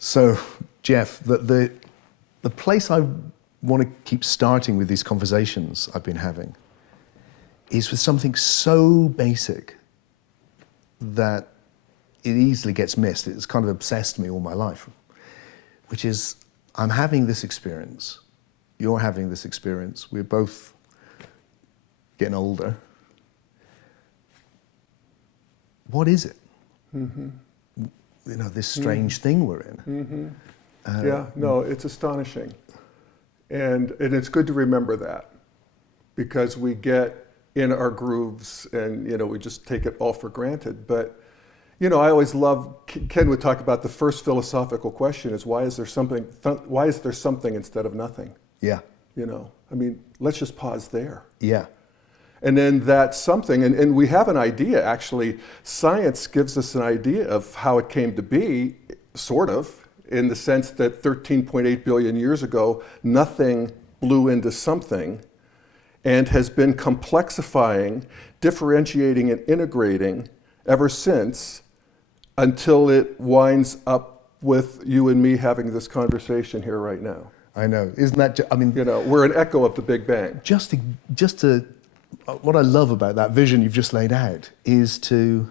So, Jeff, the place I want to keep starting with these conversations I've been having is with something so basic that it easily gets missed. It's kind of obsessed me all my life, which is I'm having this experience. You're having this experience. We're both getting older. What is it? Mm-hmm. You know, this strange thing we're in. Mm-hmm. It's astonishing. And it's good to remember that, because we get in our grooves and, we just take it all for granted. But, I always love, Ken would talk about the first philosophical question is why is there something instead of nothing? Yeah. Let's just pause there. Yeah. And then that's something, and we have an idea, actually. Science gives us an idea of how it came to be, sort of, in the sense that 13.8 billion years ago, nothing blew into something and has been complexifying, differentiating, and integrating ever since, until it winds up with you and me having this conversation here right now. I know. Isn't that, we're an echo of the Big Bang. Just to what I love about that vision you've just laid out is it's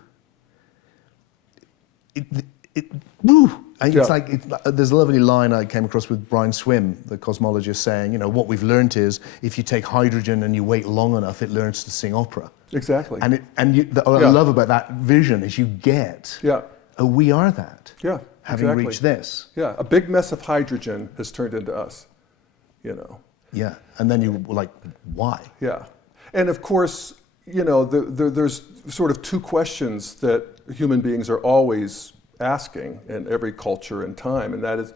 like there's a lovely line I came across with Brian Swim, the cosmologist, saying, what we've learned is if you take hydrogen and you wait long enough, it learns to sing opera. Exactly. What I love about that vision is you get, we are that. Yeah. Having reached this. Yeah. A big mess of hydrogen has turned into us. Yeah. And then you're like, why? Yeah. And of course, there's sort of two questions that human beings are always asking in every culture and time, and that is,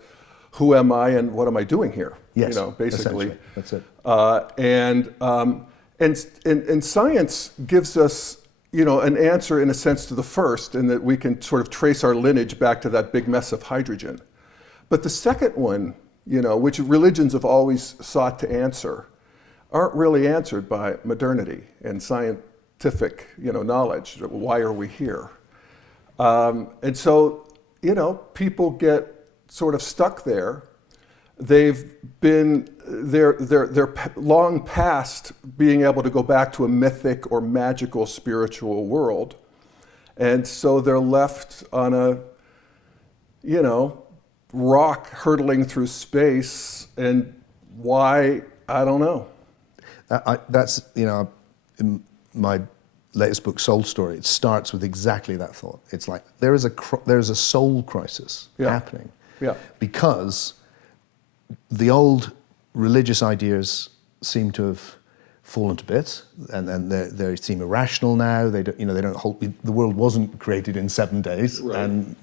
who am I and what am I doing here? Yes, basically. That's it. And science gives us, an answer in a sense to the first, in that we can sort of trace our lineage back to that big mess of hydrogen. But the second one, which religions have always sought to answer, aren't really answered by modernity and scientific, knowledge. Why are we here? And so, people get sort of stuck there. They're long past being able to go back to a mythic or magical spiritual world. And so they're left on a, rock hurtling through space. And why, I don't know. That's, in my latest book, Soul Story, it starts with exactly that thought. It's like there is a soul crisis happening because the old religious ideas seem to have fallen to bits, and they seem irrational now. They don't hold. The world wasn't created in 7 days, right. And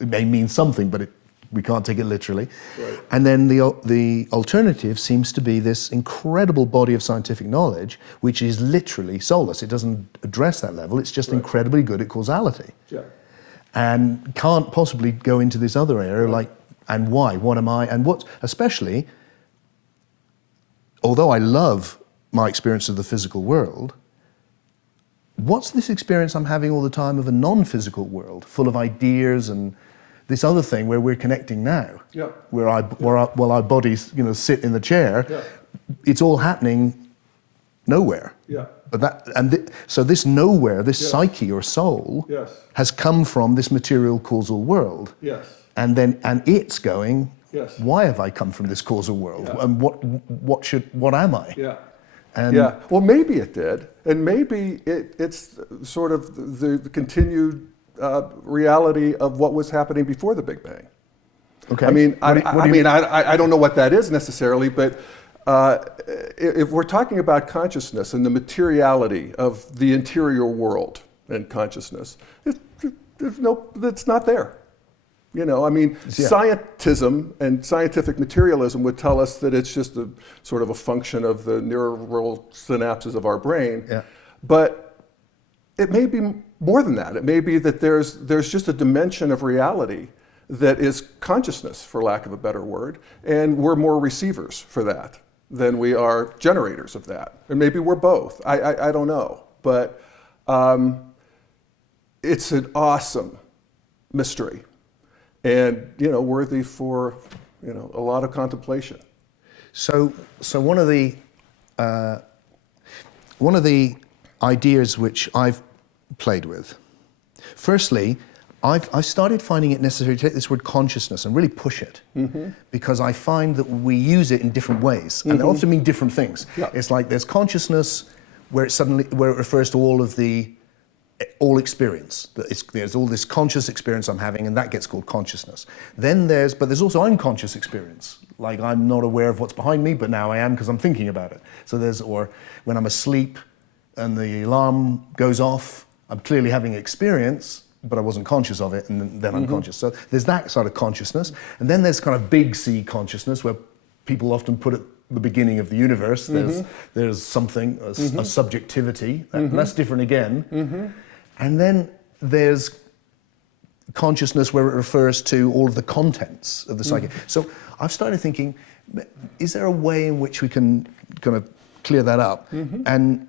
it may mean something, but we can't take it literally. Right. And then the alternative seems to be this incredible body of scientific knowledge, which is literally soulless. It doesn't address that level. It's just incredibly good at causality. Yeah. And can't possibly go into this other area, like, and why? What am I? And what, especially, although I love my experience of the physical world, what's this experience I'm having all the time of a non-physical world, full of ideas and this other thing where we're connecting now, where our bodies, sit in the chair, it's all happening nowhere. Yeah. But so this nowhere, this psyche or soul, has come from this material causal world. Yes. And it's going, why have I come from this causal world? Yeah. And what am I? Yeah. Well, maybe it did, and maybe it's sort of the continued reality of what was happening before the Big Bang. Okay. I don't know what that is necessarily, but if we're talking about consciousness and the materiality of the interior world and consciousness, it's not there. Scientism and scientific materialism would tell us that it's just a sort of a function of the neural synapses of our brain. Yeah. But it may be more than that. It may be that there's just a dimension of reality that is consciousness, for lack of a better word, and we're more receivers for that than we are generators of that. And maybe we're both. I don't know. But it's an awesome mystery. and worthy for a lot of contemplation. So one of the ideas which I've played with, firstly, I started finding it necessary to take this word consciousness and really push it, because I find that we use it in different ways, and they often mean different things. Yeah. It's like there's consciousness where it refers to all experience. There's all this conscious experience I'm having, and that gets called consciousness. But there's also unconscious experience. Like I'm not aware of what's behind me, but now I am because I'm thinking about it. Or when I'm asleep and the alarm goes off, I'm clearly having an experience, but I wasn't conscious of it, and then I'm conscious. So there's that sort of consciousness. And then there's kind of big C consciousness, where people often put at the beginning of the universe, there's something, a subjectivity, and that's different again. And then there's consciousness where it refers to all of the contents of the psyche. So I've started thinking, is there a way in which we can kind of clear that up? And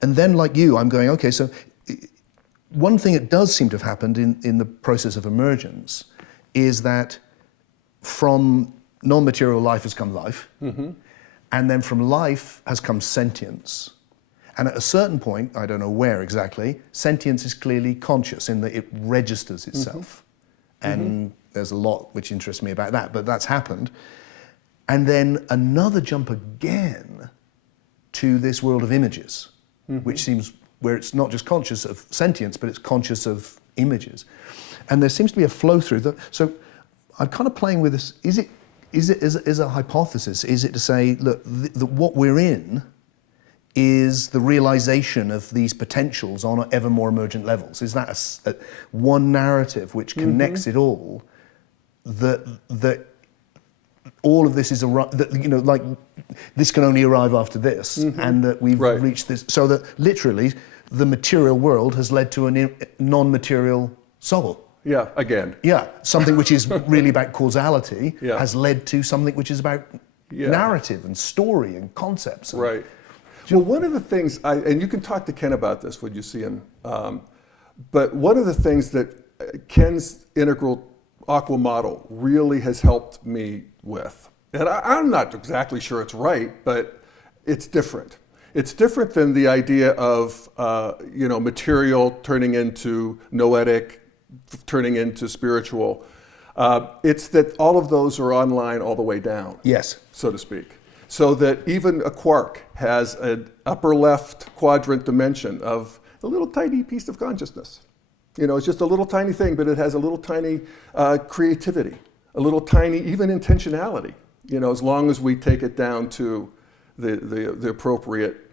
then, like you, I'm going, okay, so one thing that does seem to have happened in the process of emergence is that from non-material life has come life, and then from life has come sentience. And at a certain point, I don't know where exactly, sentience is clearly conscious in that it registers itself. And there's a lot which interests me about that, but that's happened. And then another jump again to this world of images, which seems where it's not just conscious of sentience, but it's conscious of images. And there seems to be a flow through. So I'm kind of playing with this. Is it a hypothesis? Is it to say, look, what we're in is the realization of these potentials on ever more emergent levels? Is that one narrative which connects it all? That all of this is like this can only arrive after this, and that we've reached this, so that literally the material world has led to a non-material soul. Yeah, again. Yeah, something which is really about causality has led to something which is about narrative and story and concepts. Right. Well, one of the things, and you can talk to Ken about this when you see him, but one of the things that Ken's integral aqua model really has helped me with, and I'm not exactly sure it's right, but it's different. It's different than the idea of material turning into noetic, turning into spiritual. It's that all of those are online all the way down, so to speak. So that even a quark has an upper left quadrant dimension of a little tiny piece of consciousness. It's just a little tiny thing, but it has a little tiny creativity, a little tiny even intentionality, as long as we take it down to the appropriate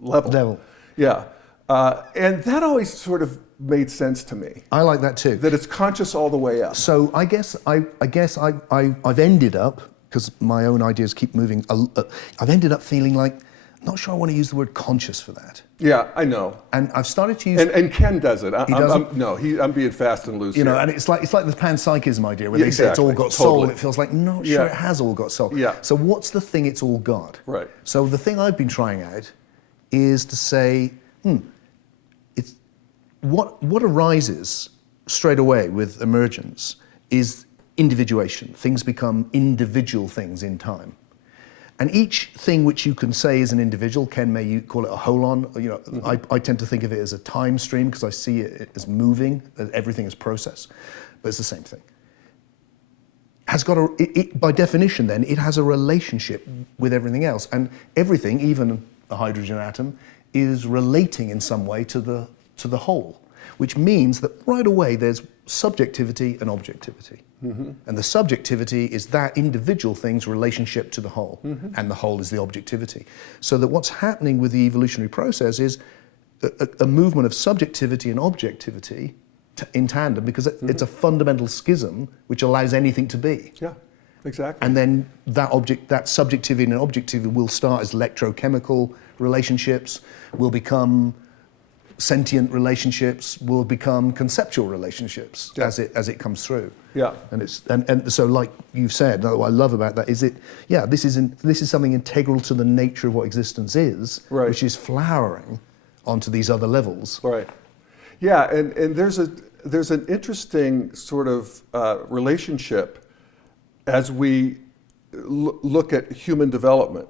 level. Yeah. And that always sort of made sense to me. I like that too. That it's conscious all the way up. So I guess I've ended up, because my own ideas keep moving, I've ended up feeling like, not sure I want to use the word conscious for that. Yeah, I know. And I've started to use... And Ken does it. He doesn't? I'm being fast and loose here. And it's like the panpsychism idea, where they say it's all got soul, and it feels like, not sure it has all got soul. Yeah. So what's the thing it's all got? Right. So the thing I've been trying out is to say, it's what arises straight away with emergence is individuation. Things become individual things in time. And each thing which you can say is an individual, Ken may you call it a holon, I tend to think of it as a time stream because I see it as moving, as everything is process, but it's the same thing. Has got by definition then, it has a relationship with everything else, and everything, even a hydrogen atom, is relating in some way to the whole, which means that right away there's subjectivity and objectivity. And the subjectivity is that individual thing's relationship to the whole, and the whole is the objectivity. So that what's happening with the evolutionary process is a movement of subjectivity and objectivity in tandem, because it's a fundamental schism which allows anything to be. Yeah, exactly. And then that subjectivity and objectivity will start as electrochemical relationships, will become sentient relationships, will become conceptual relationships as it comes through. Yeah. And so, like you've said, what I love about that is this is something integral to the nature of what existence is, which is flowering onto these other levels. Right. Yeah, and there's there's an interesting sort of relationship as we look at human development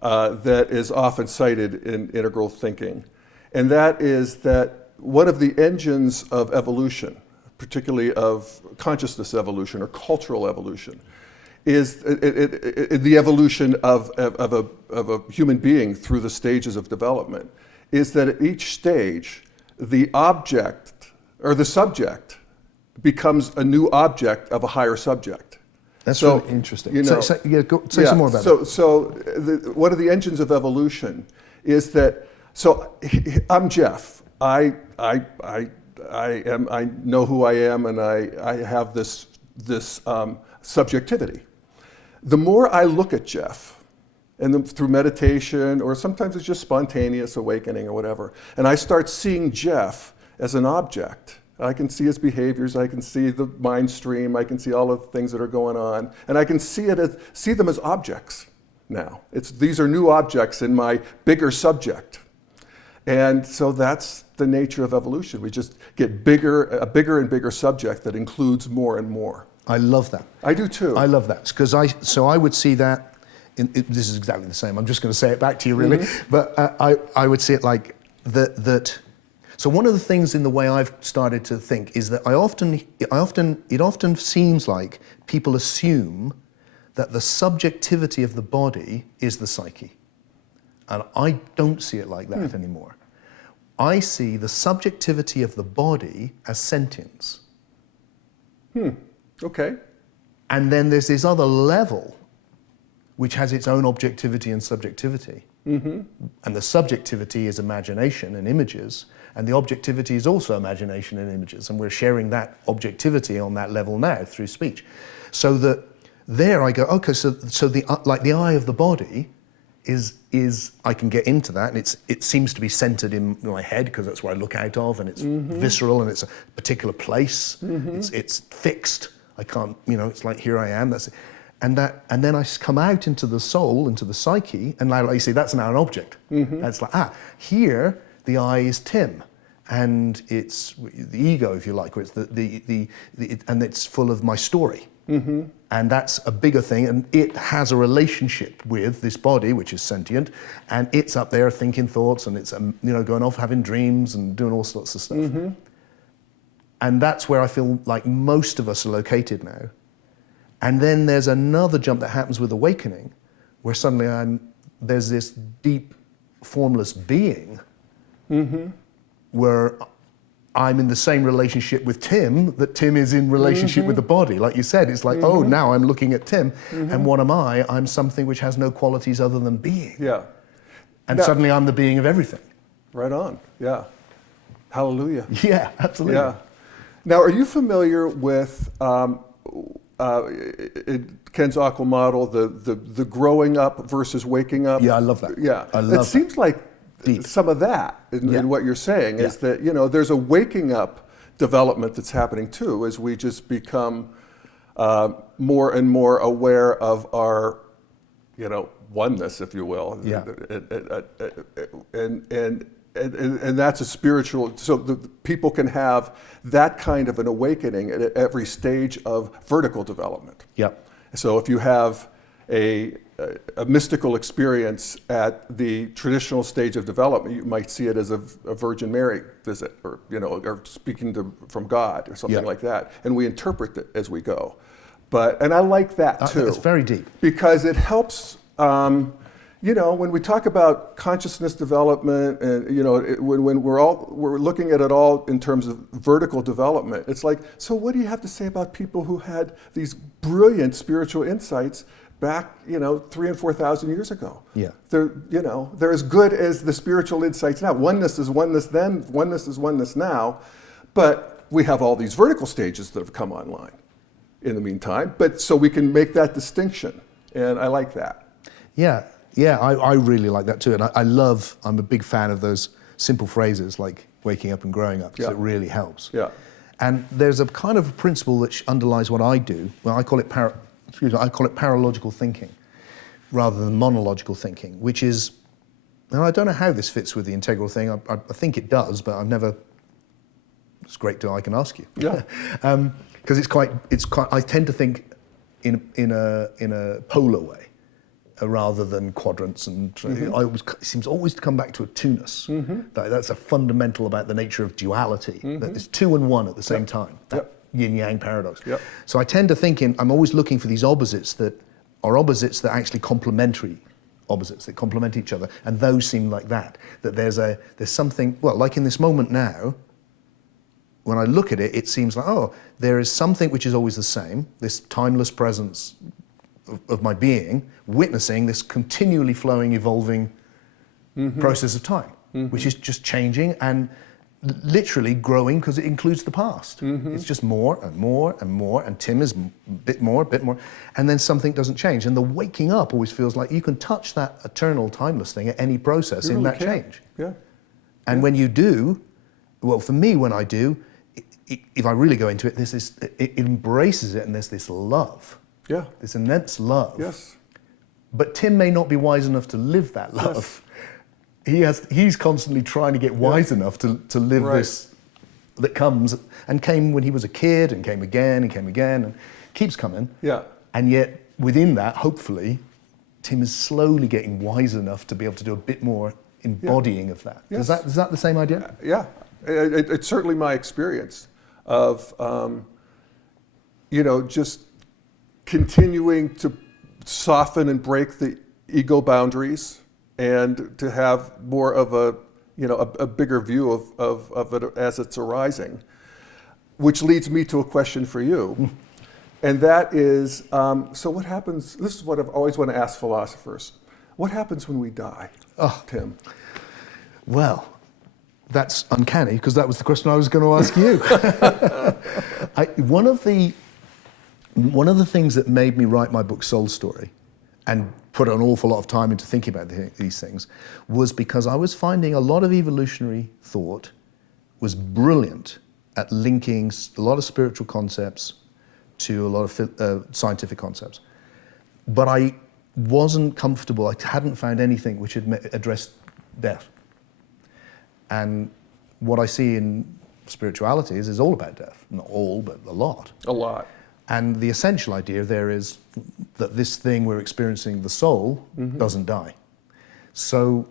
that is often cited in integral thinking. And that is that one of the engines of evolution, particularly of consciousness evolution or cultural evolution, is the evolution of a human being through the stages of development, is that at each stage, the object or the subject becomes a new object of a higher subject. That's really interesting. You know, say some more about that. So one of the engines of evolution is that, I'm Jeff. I know who I am, and I have this subjectivity. The more I look at Jeff, and then through meditation, or sometimes it's just spontaneous awakening or whatever, and I start seeing Jeff as an object. I can see his behaviors, I can see the mind stream, I can see all of the things that are going on, and I can see them as objects now. These are new objects in my bigger subject. And so that's the nature of evolution. We just get a bigger and bigger subject that includes more and more. I love that. I do too. I love that, because I would see that, this is exactly the same, I'm just going to say it back to you really, but I would see it like that. So one of the things in the way I've started to think is that it often seems like people assume that the subjectivity of the body is the psyche. And I don't see it like that anymore. I see the subjectivity of the body as sentience. Okay. And then there's this other level which has its own objectivity and subjectivity. And the subjectivity is imagination and images, and the objectivity is also imagination and images, and we're sharing that objectivity on that level now through speech. So that there I go, okay, so the eye of the body is I can get into that, and it seems to be centered in my head because that's where I look out of, and it's visceral, and it's a particular place. It's fixed. I can't, it's like here I am. That's it. And then I come out into the soul, into the psyche, and now you see that's now an object. That's like here the I is Tim, and it's the ego, if you like, where it's and it's full of my story. And that's a bigger thing, and it has a relationship with this body, which is sentient, and it's up there thinking thoughts, and it's going off having dreams and doing all sorts of stuff. And that's where I feel like most of us are located now. And then there's another jump that happens with awakening, where suddenly there's this deep, formless being, where I'm in the same relationship with Tim that Tim is in relationship with the body. Like you said, it's like, oh, now I'm looking at Tim, and what am I? I'm something which has no qualities other than being. Yeah. And suddenly I'm the being of everything. Right on, yeah. Hallelujah. Yeah, absolutely. Yeah. Now, are you familiar with Ken's aqua model, the growing up versus waking up? Yeah, I love that. Yeah, I love it seems like deep. Some of that in what you're saying is that there's a waking up development that's happening too, as we just become more and more aware of our oneness, if you will. Yeah. And that's a spiritual, so the people can have that kind of an awakening at every stage of vertical development. Yep. So if you have a mystical experience at the traditional stage of development, you might see it as a Virgin Mary visit, or or speaking from God or something like that, and we interpret it as we go. And I like that too. It's very deep because it helps. When we talk about consciousness development, and when we're looking at it all in terms of vertical development, it's like, so what do you have to say about people who had these brilliant spiritual insights back, 3,000 and 4,000 years ago? Yeah. They're as good as the spiritual insights now. Oneness is oneness then, oneness is oneness now, but we have all these vertical stages that have come online in the meantime. But so we can make that distinction, and I like that. Yeah. Yeah, I really like that too, and I'm a big fan of those simple phrases like waking up and growing up, because it really helps. Yeah. And there's a kind of principle which underlies what I do. Well, I call it paralogical thinking, rather than monological thinking, which is, and I don't know how this fits with the integral thing. I think it does, but I've never it's great I can ask you. Yeah. Because it's quite. I tend to think in a polar way, rather than quadrants, and it seems always to come back to a two-ness. That's a fundamental about the nature of duality. That it's two and one at the same time. That yin-yang paradox. So I tend to think I'm always looking for these opposites that are opposites that are actually complementary opposites that complement each other, and those seem like that. That there's something, well, like in this moment now. When I look at it, it seems like, there is something which is always the same, this timeless presence of my being, witnessing this continually flowing, evolving process of time, which is just changing and literally growing because it includes the past. It's just more and more and more, and Tim is a bit more, and then something doesn't change. And the waking up always feels like you can touch that eternal, timeless thing at any process in that change. And when you do, well, for me, when I do, if I really go into it, it embraces it, and there's this love. This immense love. But Tim may not be wise enough to live that love. He's constantly trying to get wise enough to live this that comes and came when he was a kid, and came again and keeps coming. And yet within that, hopefully, Tim is slowly getting wise enough to be able to do a bit more embodying of that. Is that the same idea? It's certainly my experience of, just continuing to soften and break the ego boundaries, and to have more of a bigger view of it as it's arising, which leads me to a question for you. And that is, so what happens, this is what I've always want to ask philosophers, what happens when we die, Tim? Well, that's uncanny, because that was the question I was going to ask you. One of the things that made me write my book Soul Story, and put an awful lot of time into thinking about these things, was because I was finding a lot of evolutionary thought was brilliant at linking a lot of spiritual concepts to a lot of scientific concepts. But I wasn't comfortable, I hadn't found anything which had addressed death. And what I see in spirituality is all about death. Not all, but a lot. A lot. And the essential idea there is that this thing we're experiencing, the soul, doesn't die. So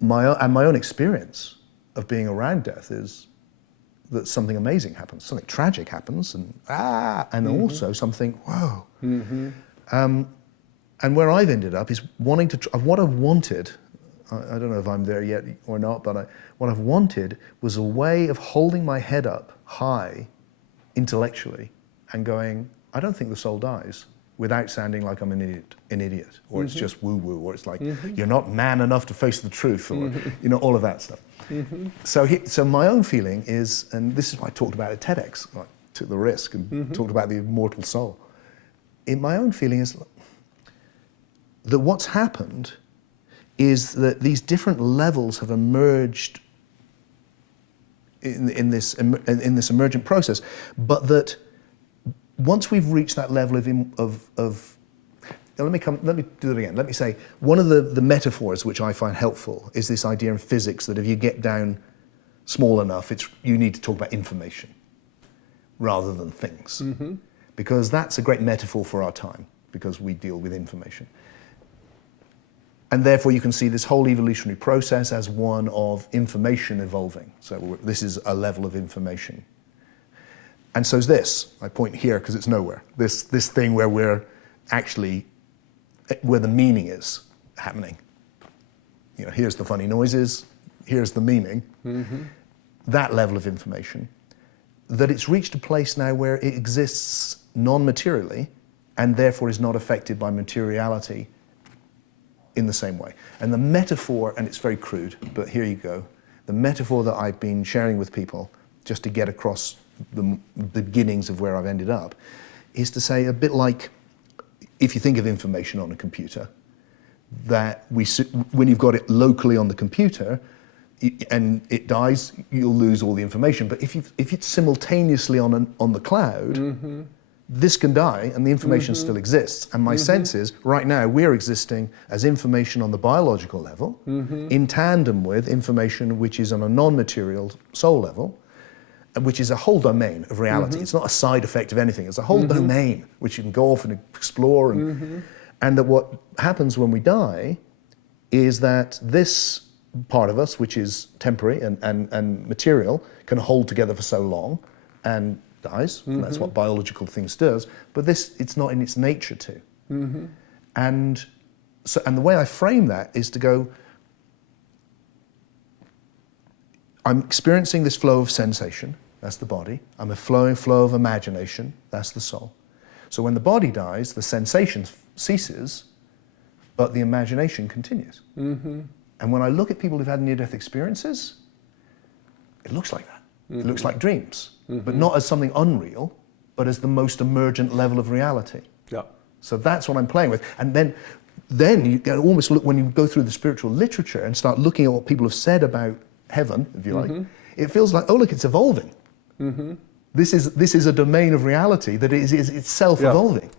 my own experience of being around death is that something amazing happens, something tragic happens, and also something, whoa. And where I've ended up is wanting to, what I've wanted, I don't know if I'm there yet or not, but what I've wanted was a way of holding my head up high intellectually and going, I don't think the soul dies, without sounding like I'm an idiot, or it's just woo-woo, or it's like, you're not man enough to face the truth, or all of that stuff. So my own feeling is, and this is what I talked about at TEDx, I took the risk and talked about the immortal soul. My own feeling is that what's happened is that these different levels have emerged in this emergent process, but that once we've reached that level of let me do it again. Let me say, one of the metaphors which I find helpful is this idea in physics that if you get down small enough, you need to talk about information rather than things. Because that's a great metaphor for our time, because we deal with information. And therefore you can see this whole evolutionary process as one of information evolving. So this is a level of information. And so is this. I point here because it's nowhere. This thing where we're actually, where the meaning is happening. Here's the funny noises, here's the meaning. That level of information. That it's reached a place now where it exists non-materially and therefore is not affected by materiality in the same way. And the metaphor, and it's very crude, but here you go. The metaphor that I've been sharing with people, just to get across the beginnings of where I've ended up, is to say a bit like, if you think of information on a computer, that when you've got it locally on the computer and it dies, you'll lose all the information. But if it's simultaneously on the cloud, this can die and the information still exists. And my sense is, right now, we're existing as information on the biological level, in tandem with information which is on a non-material soul level. which is a whole domain of reality. It's not a side effect of anything. It's a whole domain which you can go off and explore. And that what happens when we die is that this part of us, which is temporary and material, can hold together for so long and dies. And that's what biological things does. But this, it's not in its nature to. And the way I frame that is to go, I'm experiencing this flow of sensation, that's the body. I'm a flow of imagination, that's the soul. So when the body dies, the sensation ceases, but the imagination continues. And when I look at people who've had near-death experiences, it looks like that. It looks like dreams, but not as something unreal, but as the most emergent level of reality. So that's what I'm playing with. And then you can almost look, when you go through the spiritual literature and start looking at what people have said about heaven, if you like, it feels like, oh look, it's evolving. This is a domain of reality that is itself evolving.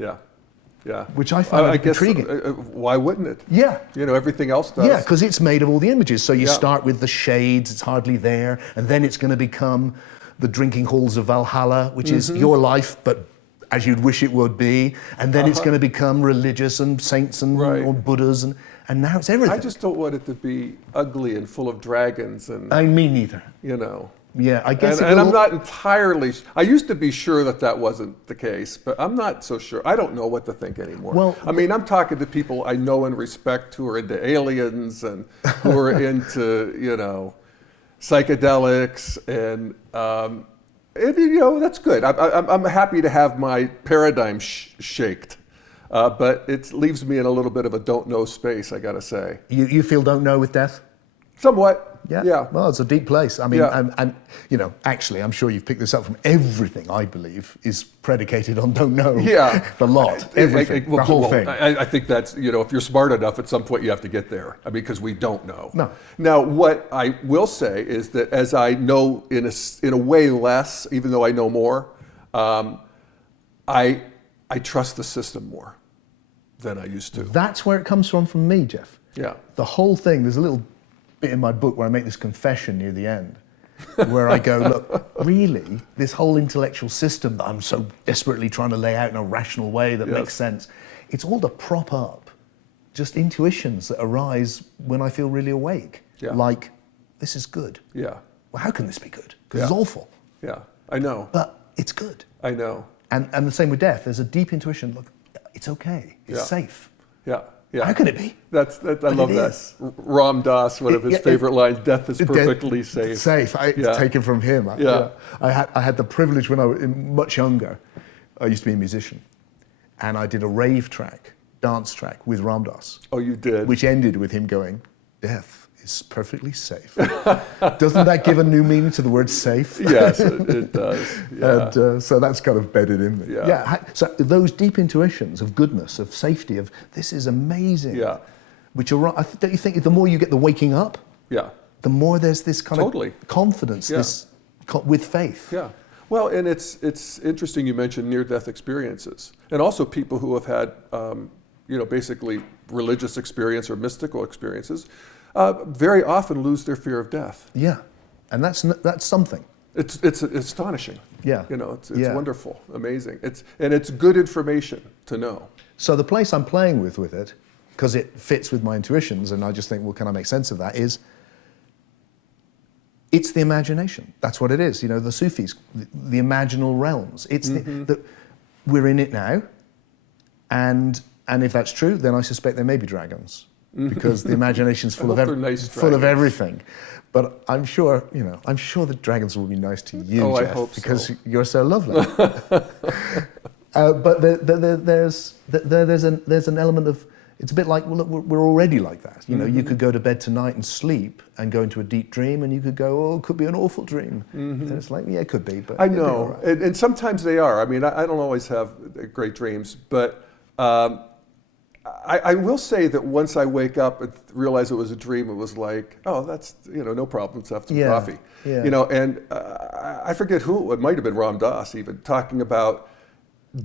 Which I find intriguing. Why wouldn't it? Yeah. You know, everything else does. Yeah, because it's made of all the images. So you start with the shades, it's hardly there, and then it's going to become the drinking halls of Valhalla, which is your life, but as you'd wish it would be, and then it's going to become religious and saints and or Buddhas, and now it's everything. I just don't want it to be ugly and full of dragons and. I mean, neither. You know. Yeah, I guess. And I'm not entirely. I used to be sure that wasn't the case, but I'm not so sure. I don't know what to think anymore. Well, I mean, I'm talking to people I know and respect who are into aliens and who are into, you know, psychedelics, and you know, that's good. I'm happy to have my paradigm shaked, but it leaves me in a little bit of a don't know space, I gotta say. You feel don't know with death? Somewhat. Yeah. Well, it's a deep place. I mean, and you know, actually, I'm sure you've picked this up from everything I believe is predicated on don't know. Yeah. The lot. Everything. The whole thing. I think that's, you know, if you're smart enough, at some point you have to get there. I mean, because we don't know. No. Now, what I will say is that as I know in a way less, even though I know more, I trust the system more than I used to. That's where it comes from me, Jeff. Yeah. The whole thing, there's a little bit in my book where I make this confession near the end, where I go, look, really, this whole intellectual system that I'm so desperately trying to lay out in a rational way that makes sense, it's all to prop up just intuitions that arise when I feel really awake. Like, this is good. Well, how can this be good? Because it's awful. I know. But it's good. I know. And the same with death. There's a deep intuition, look, it's okay, it's safe. How can it be? I love that. Ram Dass, one of his favorite lines, death is perfectly safe. Safe, taken from him. I had the privilege when I was much younger, I used to be a musician, and I did a rave track, dance track with Ram Dass. Oh, you did? Which ended with him going, death is perfectly safe. Doesn't that give a new meaning to the word safe? Yes, it does. And so that's kind of bedded in me. So those deep intuitions of goodness, of safety, of this is amazing. Which are, don't you think the more you get the waking up, the more there's this kind of confidence, this with faith. Well, and it's interesting you mentioned near-death experiences, and also people who have had, you know, basically religious experience or mystical experiences. Very often lose their fear of death. And that's something. It's astonishing. You know, it's wonderful, amazing. It's good information to know. So the place I'm playing with it, because it fits with my intuitions, and I just think, well, can I make sense of that? Is it's the imagination. That's what it is. You know, the Sufis, the imaginal realms. It's we're in it now, and if that's true, then I suspect there may be dragons. Because the imagination's full of everything, but I'm sure the dragons will be nice to you, Jeff, I hope because so. You're so lovely. But there's an element of, it's a bit like, well, look, we're already like that. You know, you could go to bed tonight and sleep and go into a deep dream, and you could go, oh, it could be an awful dream. And it's like, yeah, it could be, but I know, and sometimes they are. I mean, I don't always have great dreams, but. I will say that once I wake up and realize it was a dream, it was like, oh, that's, you know, no problem, let's have some coffee. You know, and I forget who, it might have been Ram Dass even, talking about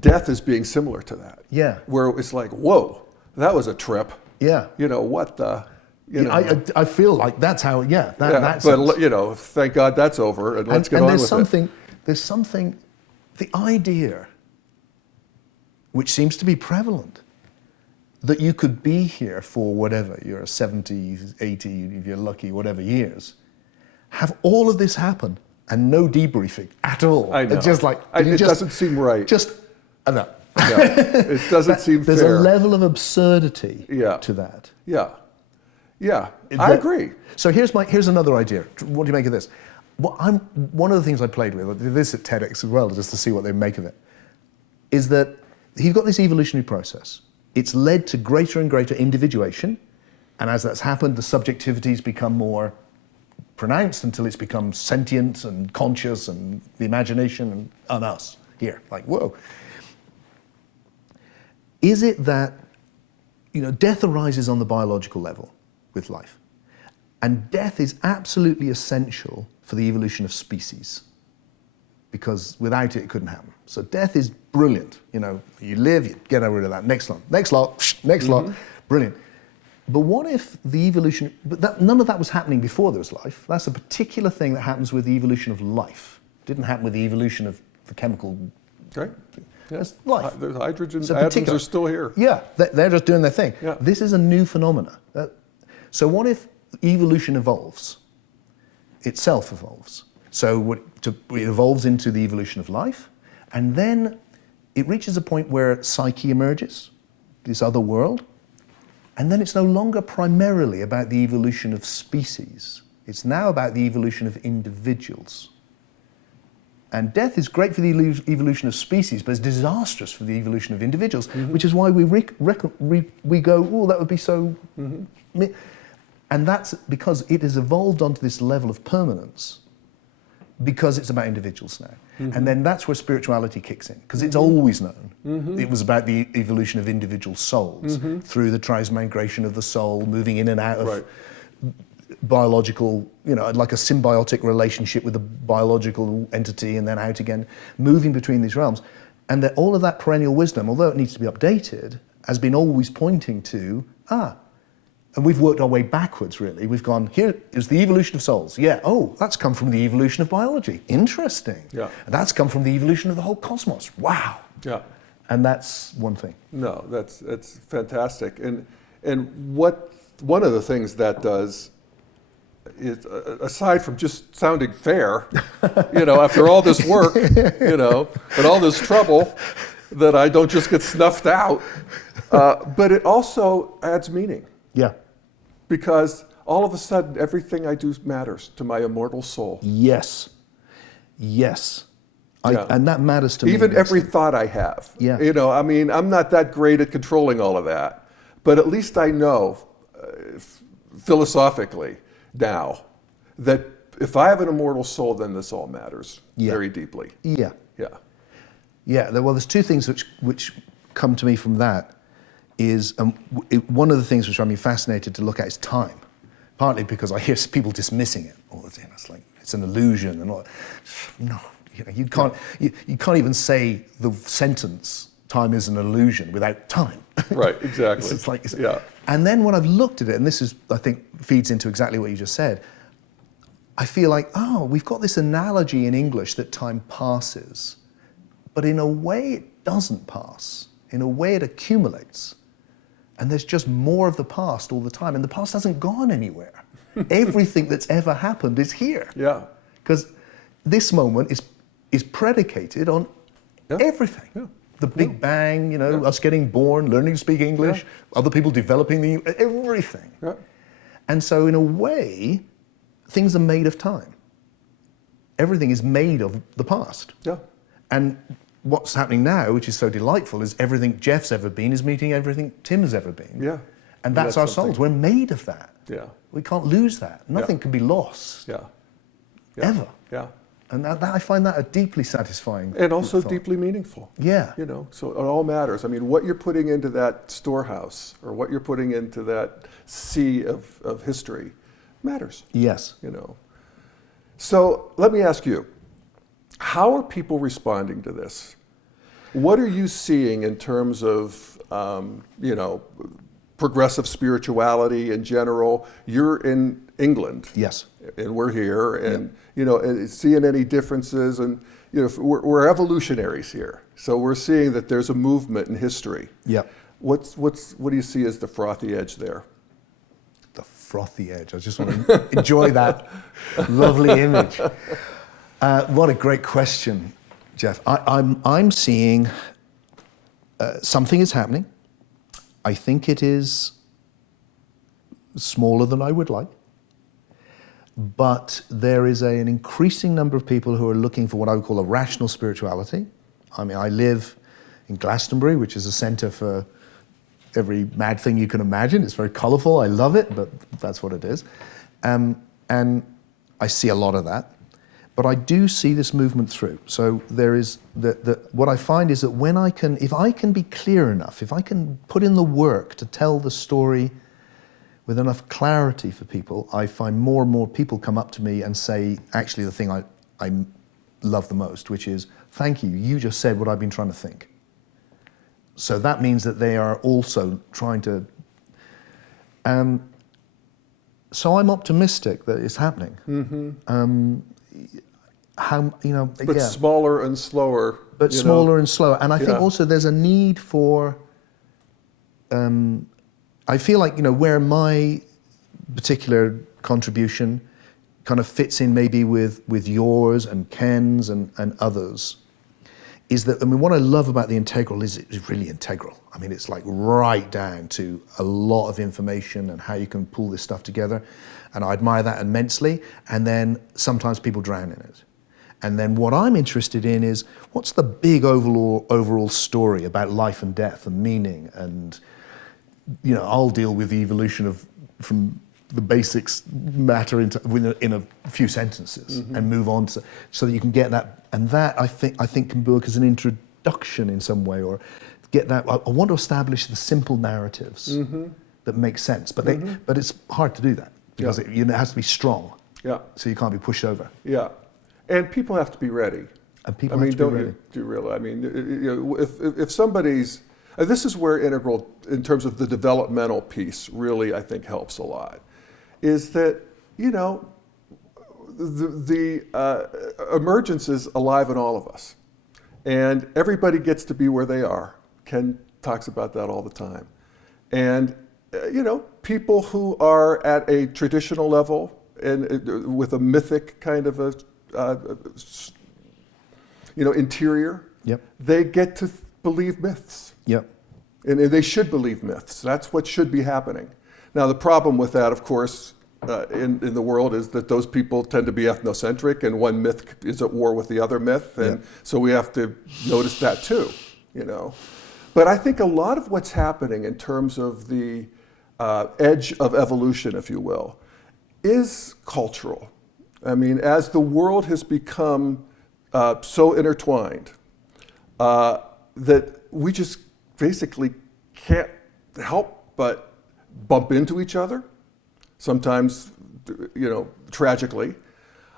death as being similar to that. Where it's like, whoa, that was a trip. You know, what the, You know. I feel like that's how, that's but you know, thank God that's over, and let's get on with it. There's something, the idea, which seems to be prevalent, that you could be here for whatever, you're 70, 80, if you're lucky, whatever years, have all of this happen and no debriefing at all. I know. It's just like, it doesn't seem right. No. It doesn't seem there's fair. There's a level of absurdity to that. Yeah, I agree. So here's another idea. What do you make of this? One of the things I played with, I did this at TEDx as well, just to see what they make of it, is that you've got this evolutionary process. It's led to greater and greater individuation, and as that's happened, the subjectivities become more pronounced until it's become sentient and conscious, and the imagination and us here, like, whoa. Is it that, death arises on the biological level with life, and death is absolutely essential for the evolution of species, because without it, it couldn't happen. So death is brilliant. You live, you get rid of that. Next lot, brilliant. But what if the evolution, none of that was happening before there was life. That's a particular thing that happens with the evolution of life. It didn't happen with the evolution of the chemical. Okay. There's life. There's hydrogen atoms are still here. Yeah, they're just doing their thing. Yeah. This is a new phenomena. So what if evolution evolves? Itself evolves. So it evolves into the evolution of life, and then it reaches a point where psyche emerges, this other world, and then it's no longer primarily about the evolution of species. It's now about the evolution of individuals. And death is great for the evolution of species, but it's disastrous for the evolution of individuals, which is why we go, oh, that would be so... And that's because it has evolved onto this level of permanence, because it's about individuals now. And then that's where spirituality kicks in, because it's always known. It was about the evolution of individual souls, through the transmigration of the soul, moving in and out of biological, like a symbiotic relationship with a biological entity, and then out again, moving between these realms. And that all of that perennial wisdom, although it needs to be updated, has been always pointing to, and we've worked our way backwards, really. We've gone, here is the evolution of souls. Yeah, that's come from the evolution of biology. Interesting. Yeah. And that's come from the evolution of the whole cosmos. Wow. Yeah. And that's one thing. No, that's fantastic. And one of the things that does is, aside from just sounding fair, after all this work, and all this trouble, that I don't just get snuffed out, but it also adds meaning. Yeah. Because all of a sudden, everything I do matters to my immortal soul. Yes. And that matters to me. Even every thought I have. Yeah. I'm not that great at controlling all of that, but at least I know, philosophically now, that if I have an immortal soul, then this all matters very deeply. Yeah. Well, there's two things which come to me from that. Is one of the things which I'm fascinated to look at is time, partly because I hear people dismissing it all the time. It's like it's an illusion, and all. No, you can't even say the sentence "time is an illusion" without time. Right, exactly. It's like, and then when I've looked at it, and this is, I think, feeds into exactly what you just said. I feel like, we've got this analogy in English that time passes, but in a way it doesn't pass. In a way it accumulates. And there's just more of the past all the time. And the past hasn't gone anywhere. Everything that's ever happened is here. Yeah. Because this moment is predicated on everything. Yeah. The Big Bang, us getting born, learning to speak English, other people developing everything. Yeah. And so in a way, things are made of time. Everything is made of the past. Yeah. And what's happening now, which is so delightful, is everything Jeff's ever been is meeting everything Tim's ever been. Yeah. And that's our souls. We're made of that. Yeah. We can't lose that. Nothing can be lost. Yeah. Ever. Yeah. And I find that a deeply satisfying and also thought. Deeply meaningful. Yeah. So it all matters. I mean, what you're putting into that storehouse or what you're putting into that sea of history matters. Yes. So let me ask you, how are people responding to this? What are you seeing in terms of, progressive spirituality in general. You're in England. Yes. And we're here, and seeing any differences, and we're evolutionaries here. So we're seeing that there's a movement in history. Yep. What do you see as the frothy edge there? The frothy edge. I just want to enjoy that lovely image. What a great question, Jeff. I'm seeing something is happening. I think it is smaller than I would like. But there is an increasing number of people who are looking for what I would call a rational spirituality. I mean, I live in Glastonbury, which is a center for every mad thing you can imagine. It's very colorful. I love it, but that's what it is. And I see a lot of that. But I do see this movement through. So there is what I find is that if I can be clear enough, if I can put in the work to tell the story with enough clarity for people, I find more and more people come up to me and say, actually, the thing I love the most, which is, thank you, you just said what I've been trying to think. So that means that they are also trying to, so I'm optimistic that it's happening. Mm-hmm. But smaller and slower. But smaller and slower. And I think also there's a need for, I feel like, where my particular contribution kind of fits in maybe with yours and Ken's and others, is that, what I love about the integral is it's really integral. I mean, it's like right down to a lot of information and how you can pull this stuff together. And I admire that immensely. And then sometimes people drown in it. And then what I'm interested in is, what's the big overall story about life and death and meaning? And, I'll deal with the evolution from the basics matter in a few sentences, and move on so that you can get that. And that I think can work as an introduction in some way, or get that. I want to establish the simple narratives that make sense, but but it's hard to do that because it has to be strong. Yeah. So you can't be pushed over. Yeah. And people have to be ready. And people have to be ready. Do you really? I mean, if somebody's, and this is where integral, in terms of the developmental piece, really I think helps a lot, is that the emergence is alive in all of us, and everybody gets to be where they are. Ken talks about that all the time, and people who are at a traditional level and with a mythic kind of a interior, they get to believe myths. And they should believe myths. That's what should be happening. Now, the problem with that, of course, in the world is that those people tend to be ethnocentric, and one myth is at war with the other myth, and so we have to notice that too, But I think a lot of what's happening in terms of the edge of evolution, if you will, is cultural. I mean, as the world has become so intertwined that we just basically can't help but bump into each other, sometimes, tragically,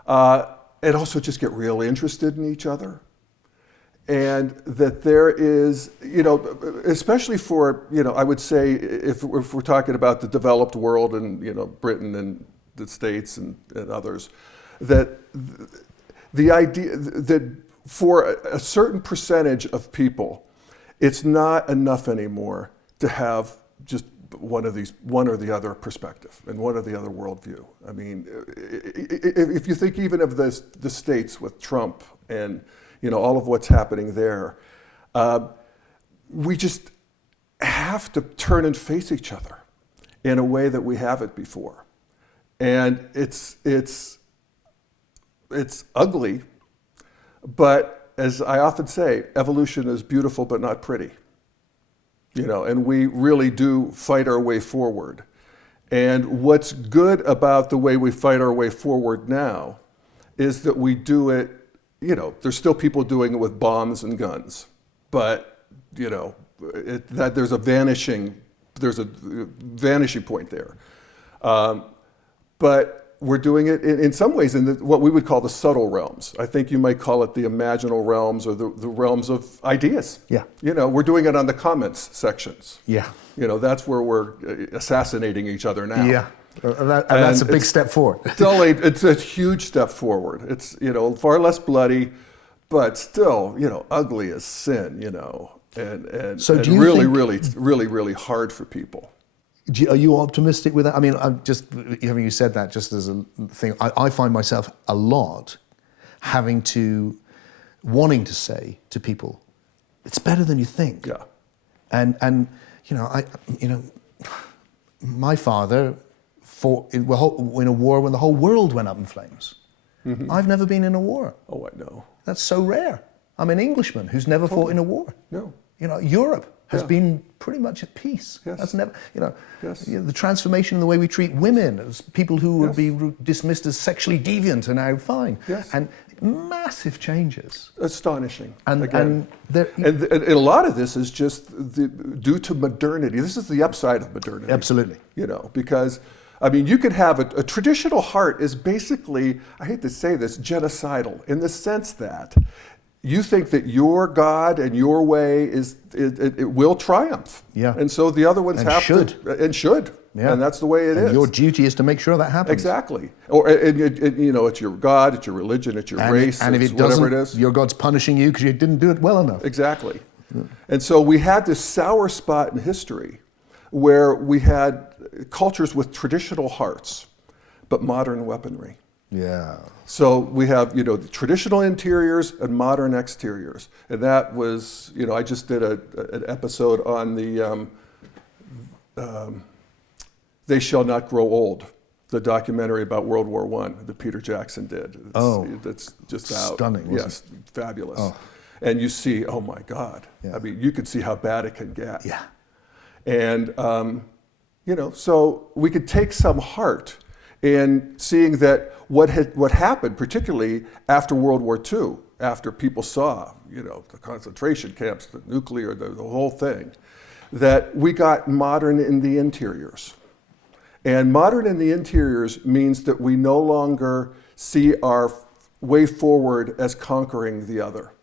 and also just get real interested in each other. And that there is, especially for, I would say, if we're talking about the developed world and, Britain and the States and others, that the idea that for a certain percentage of people, it's not enough anymore to have just one or the other perspective and one or the other worldview. I mean, if you think even of the States with Trump and all of what's happening there, we just have to turn and face each other in a way that we haven't before, and it's ugly, but as I often say, evolution is beautiful but not pretty. And we really do fight our way forward. And what's good about the way we fight our way forward now is that we do it, there's still people doing it with bombs and guns, but there's a vanishing point there. But we're doing it in some ways in what we would call the subtle realms. I think you might call it the imaginal realms or the realms of ideas. Yeah. We're doing it on the comments sections. Yeah. That's where we're assassinating each other now. Yeah. And that's a big step forward. It's a huge step forward. It's, far less bloody, but still, ugly as sin, and So do you really hard for people. Are you optimistic with that? I mean, I'm just having you said that just as a thing. I find myself a lot wanting to say to people, it's better than you think. Yeah. And my father fought in a war when the whole world went up in flames. Mm-hmm. I've never been in a war. Oh, I know. That's so rare. I'm an Englishman who's never fought in a war. No. Europe has been pretty much at peace. Yes. That's never, Yes. The transformation in the way we treat women, as people who would be dismissed as sexually deviant are now fine. Yes. And massive changes. Astonishing. And a lot of this is just due to modernity. This is the upside of modernity. Absolutely. Because you could have a traditional heart is basically, I hate to say this, genocidal in the sense that you think that your God and your way it will triumph. Yeah. And so the other ones should. Yeah. And that's the way it is. Your duty is to make sure that happens. Exactly. Or it's your God, it's your religion, it's your race, and if it whatever doesn't, it is. Your God's punishing you because you didn't do it well enough. Exactly. Yeah. And so we had this sour spot in history where we had cultures with traditional hearts, but modern weaponry. Yeah. So we have, the traditional interiors and modern exteriors. And that was, I just did an episode on the They Shall Not Grow Old, the documentary about World War I that Peter Jackson did. That's just out. Stunning, yes, fabulous. Oh. And you see, oh my God. Yeah. You can see how bad it can get. Yeah. And, so we could take some heart in seeing that what happened, particularly after World War II, after people saw, the concentration camps, the nuclear, the whole thing, that we got modern in the interiors. And modern in the interiors means that we no longer see our way forward as conquering the other.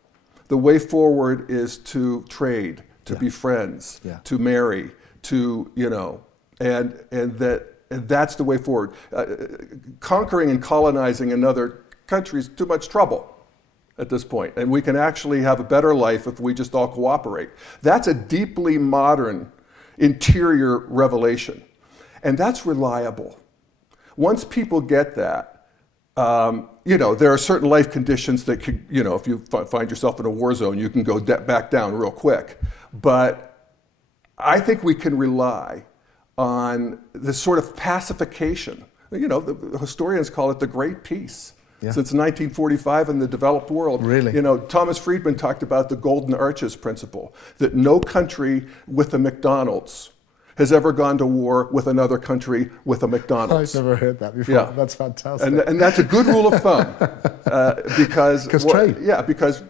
The way forward is to trade, to be friends, to marry, to, and that's the way forward. Conquering and colonizing another country is too much trouble at this point, and we can actually have a better life if we just all cooperate. That's a deeply modern interior revelation, and that's reliable. Once people get that, there are certain life conditions that could, if you find yourself in a war zone, you can go back down real quick. But I think we can rely on this sort of pacification. The historians call it the Great Peace. Yeah. Since 1945 in the developed world. Really? Thomas Friedman talked about the Golden Arches principle, that no country with a McDonald's has ever gone to war with another country with a McDonald's. I've never heard that before. Yeah. That's fantastic. And that's a good rule of thumb. Because trade. Yeah, because,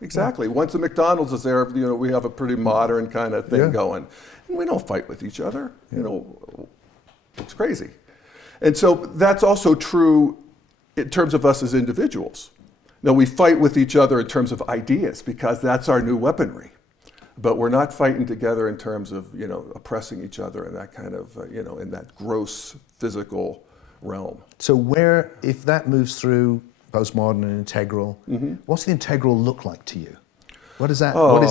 exactly. Yeah. Once a McDonald's is there, we have a pretty modern kind of thing going. And we don't fight with each other. It's crazy. And so that's also true in terms of us as individuals. Now, we fight with each other in terms of ideas because that's our new weaponry. But we're not fighting together in terms of, oppressing each other in that kind of, in that gross physical realm. So if that moves through postmodern and integral, what's the integral look like to you? What is that? What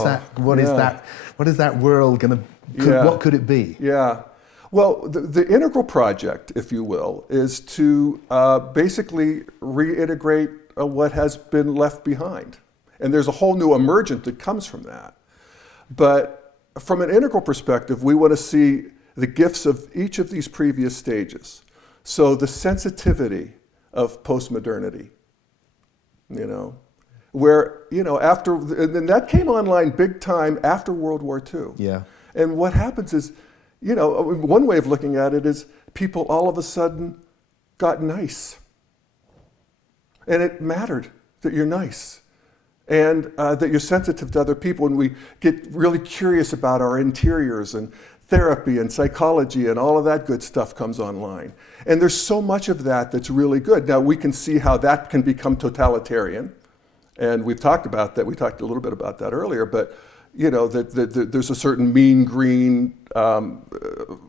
is that world going to? What could it be? Yeah. Well, the integral project, if you will, is to basically reintegrate what has been left behind, and there's a whole new emergent that comes from that. But from an integral perspective, we want to see the gifts of each of these previous stages. So the sensitivity of postmodernity, where, after, and that came online big time after World War II. Yeah. And what happens is, one way of looking at it is people all of a sudden got nice. And it mattered that you're nice. And that you're sensitive to other people, and we get really curious about our interiors, and therapy and psychology and all of that good stuff comes online. And there's so much of that that's really good. Now we can see how that can become totalitarian. And we've talked about that. We talked a little bit about that earlier, but that there's a certain mean green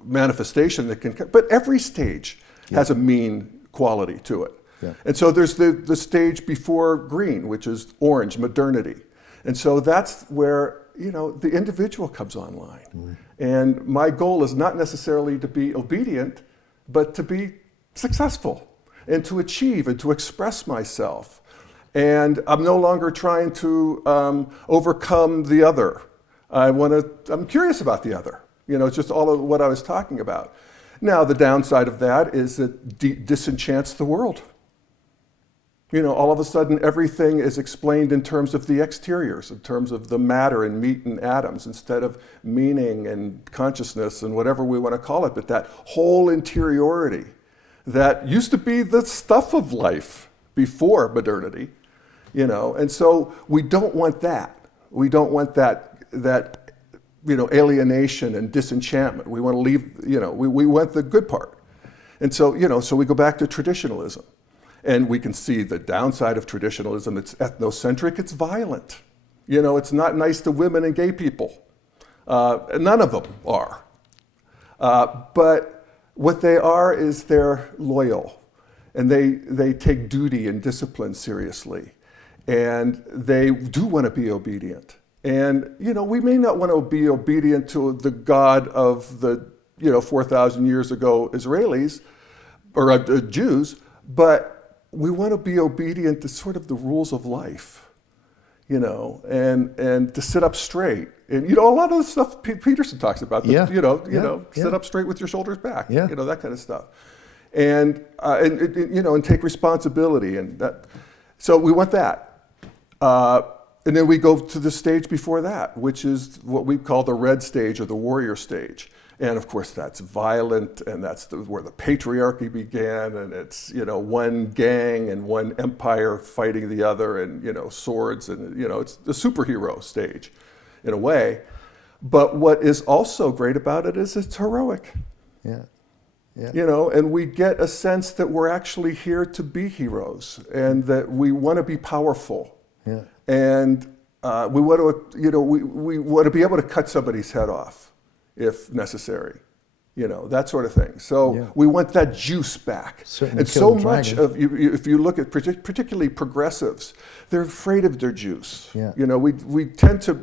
manifestation that can, but every stage has a mean quality to it. Yeah. And so there's the stage before green, which is orange, modernity. And so that's where, the individual comes online. Mm. And my goal is not necessarily to be obedient, but to be successful and to achieve and to express myself. And I'm no longer trying to overcome the other. I'm curious about the other. It's just all of what I was talking about. Now, the downside of that is it disenchants the world. All of a sudden, everything is explained in terms of the exteriors, in terms of the matter and meat and atoms, instead of meaning and consciousness and whatever we want to call it, but that whole interiority that used to be the stuff of life before modernity. And so we don't want that. We don't want that alienation and disenchantment. We want to leave, we want the good part. And so, so we go back to traditionalism. And we can see the downside of traditionalism. It's ethnocentric, it's violent. It's not nice to women and gay people. None of them are. But what they are is they're loyal. And they take duty and discipline seriously. And they do want to be obedient. And, we may not want to be obedient to the God of the, 4,000 years ago Israelis or Jews, but we want to be obedient to sort of the rules of life, and to sit up straight. And, a lot of the stuff Peterson talks about, sit up straight with your shoulders back, that kind of stuff. And take responsibility. And that. So we want that. And then we go to the stage before that, which is what we call the red stage or the warrior stage. And of course, that's violent, and that's where the patriarchy began, and it's, one gang and one empire fighting the other, and, swords, and, it's the superhero stage in a way. But what is also great about it is it's heroic. Yeah. Yeah. And we get a sense that we're actually here to be heroes, and that we want to be powerful. Yeah. And we want to, we want to be able to cut somebody's head off if necessary, that sort of thing. So we want that juice back. Certainly. And so much of, if you look at particularly progressives, they're afraid of their juice. Yeah. We tend to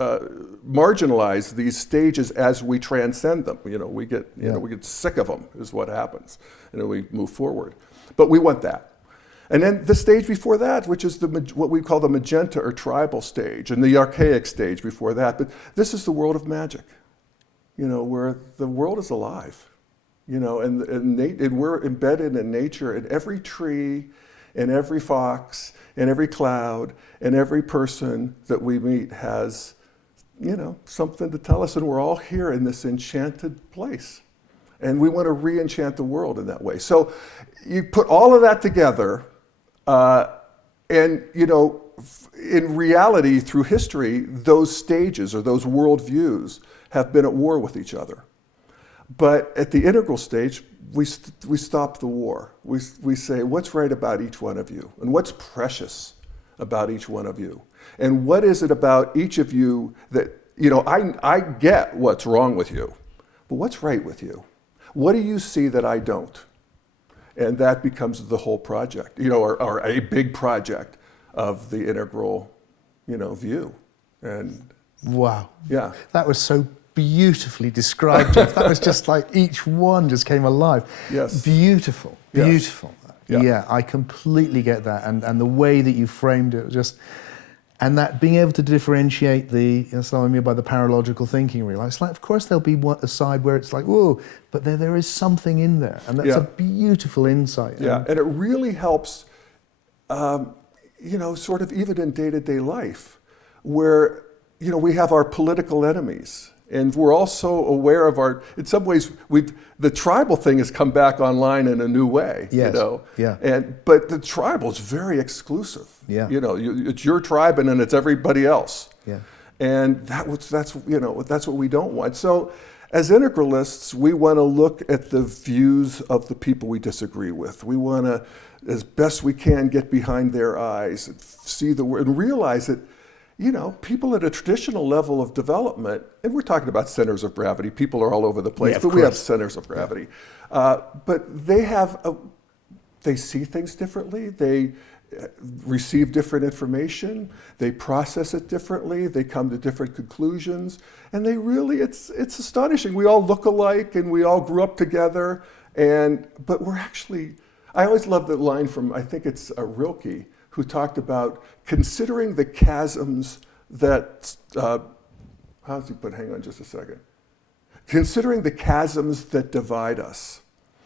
marginalize these stages as we transcend them. We get sick of them is what happens, and then we move forward. But we want that. And then the stage before that, which is what we call the magenta or tribal stage, and the archaic stage before that. But this is the world of magic, where the world is alive, and we're embedded in nature, in every tree, in every fox, in every cloud, and every person that we meet has, something to tell us, and we're all here in this enchanted place. And we want to re-enchant the world in that way. So you put all of that together, and, in reality, through history, those stages or those worldviews have been at war with each other. But at the integral stage, we stop the war. We say, what's right about each one of you? And what's precious about each one of you? And what is it about each of you that, I get what's wrong with you, but what's right with you? What do you see that I don't? And that becomes the whole project, or a big project of the integral, view. And wow. Yeah. That was so beautifully described, Jeff. That was just like each one just came alive. Yes. Beautiful. Yes. Yeah, I completely get that. And the way that you framed it, and that being able to differentiate that's what I mean by the paralogical thinking, really. It's like, of course, there'll be a side where it's like, whoa, but there is something in there. And that's a beautiful insight. Yeah, and it really helps, sort of even in day-to-day life, where, we have our political enemies. And we're also aware of in some ways, the tribal thing has come back online in a new way, yes. Yeah. But the tribal is very exclusive. Yeah. It's your tribe and then it's everybody else. Yeah. And that's what we don't want. So as integralists, we want to look at the views of the people we disagree with. We want to, as best we can, get behind their eyes and see the world and realize that, people at a traditional level of development, and we're talking about centers of gravity. People are all over the place, but we have centers of gravity. But they see things differently. They receive different information, they process it differently, they come to different conclusions, and it's astonishing. We all look alike and we all grew up together, but we're actually, I always love that line from, I think it's Rilke, who talked about considering the chasms that, how's he put, hang on just a second. Considering the chasms that divide us,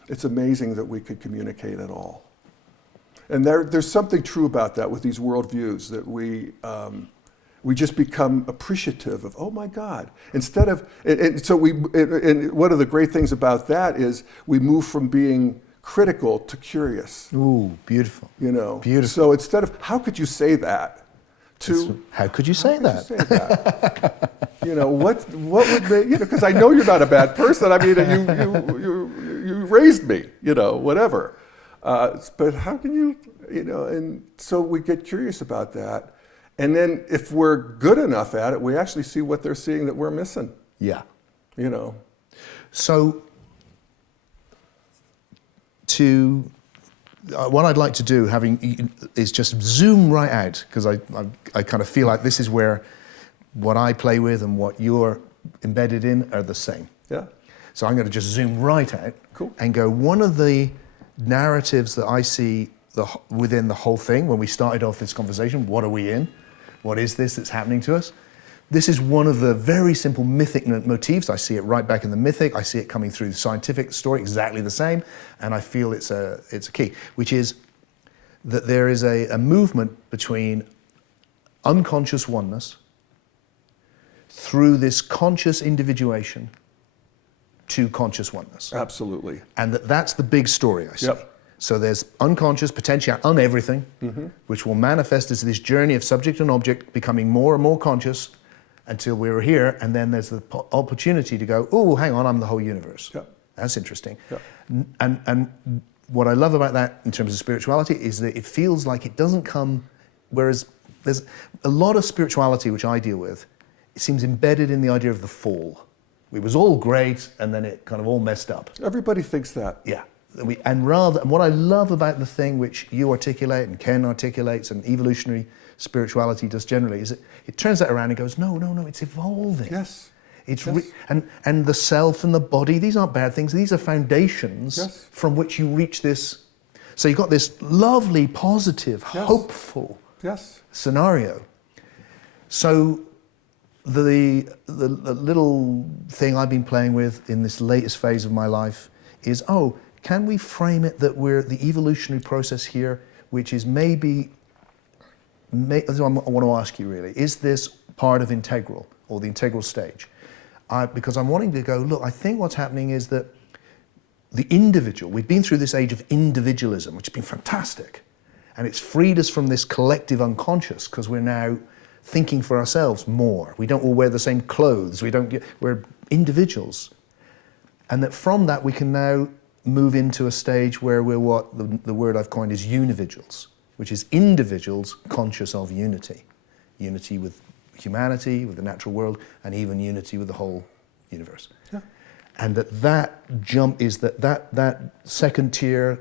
it's amazing that we could communicate at all. And there's something true about that with these worldviews, that we just become appreciative of, oh my God. Instead of, and one of the great things about that is we move from being critical to curious. Ooh, beautiful. Beautiful. So instead of, how could you say that? How could you say that? What would they, because I know you're not a bad person. I mean, you raised me, whatever. But how can you, and so we get curious about that. And then if we're good enough at it, we actually see what they're seeing that we're missing. Yeah. So what I'd like to do is just zoom right out, because I kind of feel like this is where what I play with and what you're embedded in are the same. Yeah. So I'm going to just zoom right out. Cool. And go, one of the narratives that I see within the whole thing, when we started off this conversation, what are we in? What is this that's happening to us? This is one of the very simple mythic motifs. I see it right back in the mythic. I see it coming through the scientific story, exactly the same. And I feel it's a key, which is that there is a movement between unconscious oneness through this conscious individuation to conscious oneness. Absolutely. And that's the big story, I see. Yep. So there's unconscious potential on everything, which will manifest as this journey of subject and object becoming more and more conscious until we're here, and then there's the opportunity to go, oh, hang on, I'm the whole universe. Yep. That's interesting. Yep. And what I love about that in terms of spirituality is that it feels like it doesn't come, whereas there's a lot of spirituality which I deal with, it seems embedded in the idea of the fall. It was all great, and then it kind of all messed up. Everybody thinks that. Yeah. And what I love about the thing which you articulate and Ken articulates and evolutionary spirituality does generally is it turns that around and goes, no, it's evolving. Yes. It's and the self and the body, these aren't bad things. These are foundations from which you reach this. So you've got this lovely, positive, hopeful scenario. So the little thing I've been playing with in this latest phase of my life is, can we frame it that we're the evolutionary process here, which is maybe I want to ask you really, is this part of integral or the integral stage? Because I'm wanting to go, look, I think what's happening is that the individual, we've been through this age of individualism, which has been fantastic. And it's freed us from this collective unconscious because we're now thinking for ourselves more. We don't all wear the same clothes. We're individuals. And that from that we can now move into a stage where we're what the word I've coined is unividuals, which is individuals conscious of unity. Unity with humanity, with the natural world, and even unity with the whole universe. Yeah. And that jump is that second tier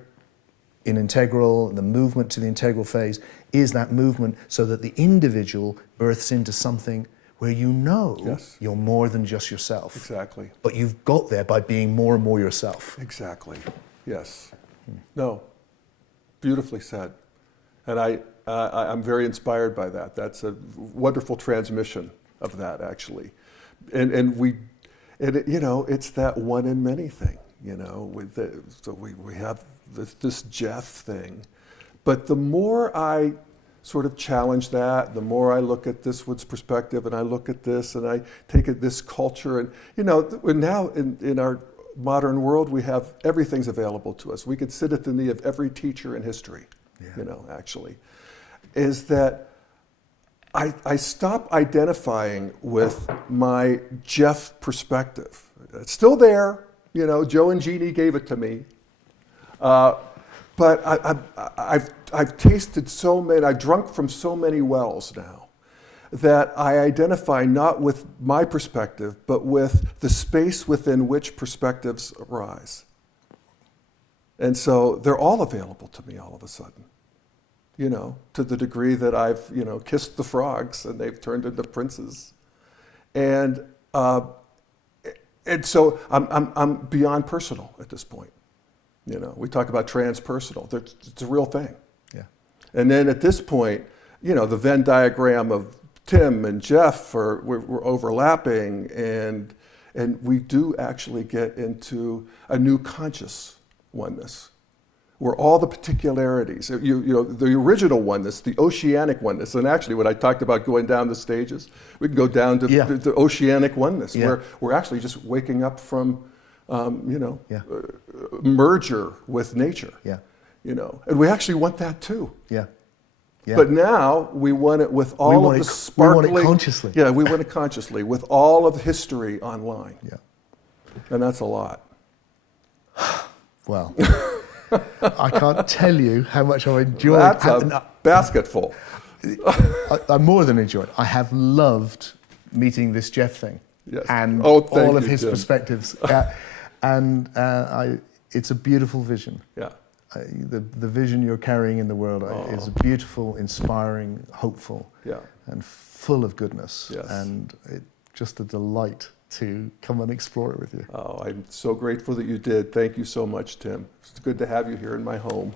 in integral, the movement to the integral phase, is that movement so that the individual births into something where you're more than just yourself. Exactly. But you've got there by being more and more yourself. Exactly. Yes. No. Beautifully said. And I'm very inspired by that. That's a wonderful transmission of that, actually. It's that one in many thing, so we have this Jeff thing. But the more I sort of challenge that, the more I look at this one's perspective, and I look at this, and I take it this culture, and now in our modern world, we have everything's available to us. We could sit at the knee of every teacher in history, actually. Is that I stop identifying with my Jeff perspective. It's still there, you know, Joe and Jeannie gave it to me. But I've tasted so many, I've drunk from so many wells now that I identify not with my perspective, but with the space within which perspectives arise. And so they're all available to me all of a sudden, you know, to the degree that I've, you know, kissed the frogs and they've turned into princes. And so I'm beyond personal at this point. You know, we talk about transpersonal. It's a real thing. Yeah. And then at this point, you know, the Venn diagram of Tim and Jeff we're overlapping, and we do actually get into a new conscious oneness, where all the particularities, you know, the original oneness, the oceanic oneness, and actually when I talked about going down the stages, we can go down to the oceanic oneness, where we're actually just waking up from you know, merger with nature. Yeah. You know, and we actually want that too. Yeah. Yeah. But now we want it with all of the sparkling. We want it consciously. Yeah, we want it consciously with all of the history online. Yeah. And that's a lot. Well, I can't tell you how much I enjoyed. That's a basketful. I more than enjoyed. I have loved meeting this Jeff thing. Yes. And all of his Jim. Perspectives. It's a beautiful vision. Yeah. The vision you're carrying in the world is beautiful, inspiring, hopeful, and full of goodness. Yes. And it's just a delight to come and explore it with you. Oh, I'm so grateful that you did. Thank you so much, Tim. It's good to have you here in my home.